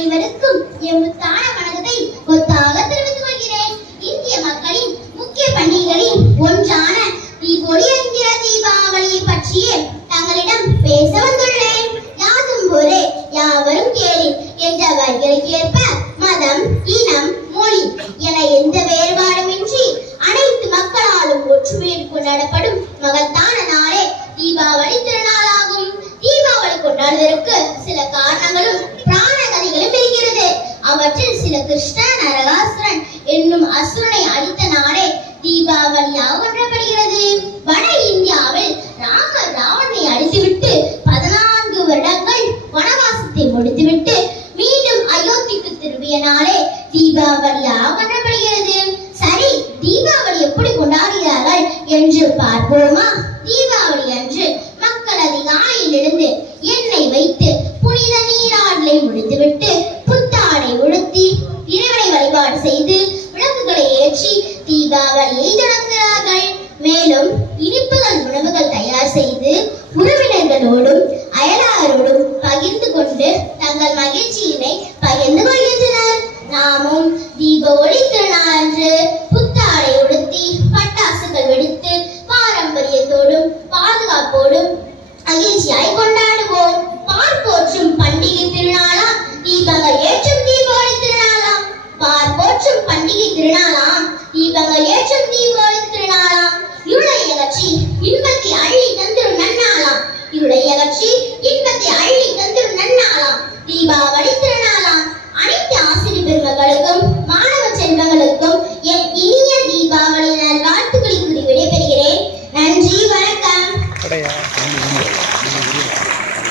அனைவருக்கும் என் வணக்கத்தை கொத்தாக தெரிவித்துக் கொள்கிறேன். இந்திய மக்களின் முக்கிய பண்டிகைகளில் ஒன்றான தீபொழி என்கிற தீபாவளியை பற்றியே தங்களிடம் பேச வந்துள்ளேன். யாதும் ஊரே யாவரும் கேளிர் என்ற வரிகளுக்கு ஏற்ப மதம் இனம் மொழி என எந்த வேறுபாடுமின்றி அனைத்து மக்களாலும் ஒற்றுமையில் கொண்டாடப்படும் மகத்தான நாளே தீபாவளி திருநாளாகும். தீபாவளி கொண்டாடுவதற்கு சில காரணங்களும் அவற்றில் சில கிருஷ்ண நரகாசுரன் என்னும் அசுரனை அழித்த நாளே தீபாவளியாக கொண்டாடப்படுகிறது வட இந்தியாவில் ராமர் ராவணனை அழித்துவிட்டு பதினான்கு வருடங்கள் வனவாசத்தை முடித்துவிட்டு மீண்டும் அயோத்திக்கு திரும்பிய நாளே தீபாவளியாக கொண்டாடப்படுகிறது சரி தீபாவளி எப்படி கொண்டாடுகிறார்கள் என்று பார்ப்போமா? செய்து விளக்குகளை ஏற்றி தீபாவளியை தொடங்குகிறார்கள் மேலும் இனிப்புகள் உணவுகள் தயார் செய்து உறவினர்களோடும் அயலாரோடும் பகிர்ந்து கொண்டு தங்கள் மகிழ்ச்சியினை பகிர்ந்து கொள்கின்றனர். நாமும் தீப ஒளி திருநாளன்று புத்தாடை உடுத்தி பட்டாசுகள் வெடித்து பாரம்பரியத்தோடும் பாதுகாப்போடும் மகிழ்ச்சியாய் கொண்டு தீபாவளி திருநாளாம் அனைத்து ஆசிரியர் பெருமக்களுக்கும் மாணவ செல்வங்களுக்கும் என் இனிய தீபாவளி நல்வாழ்த்துக்களை கூறி விடைபெறுகிறேன். நன்றி வணக்கம்.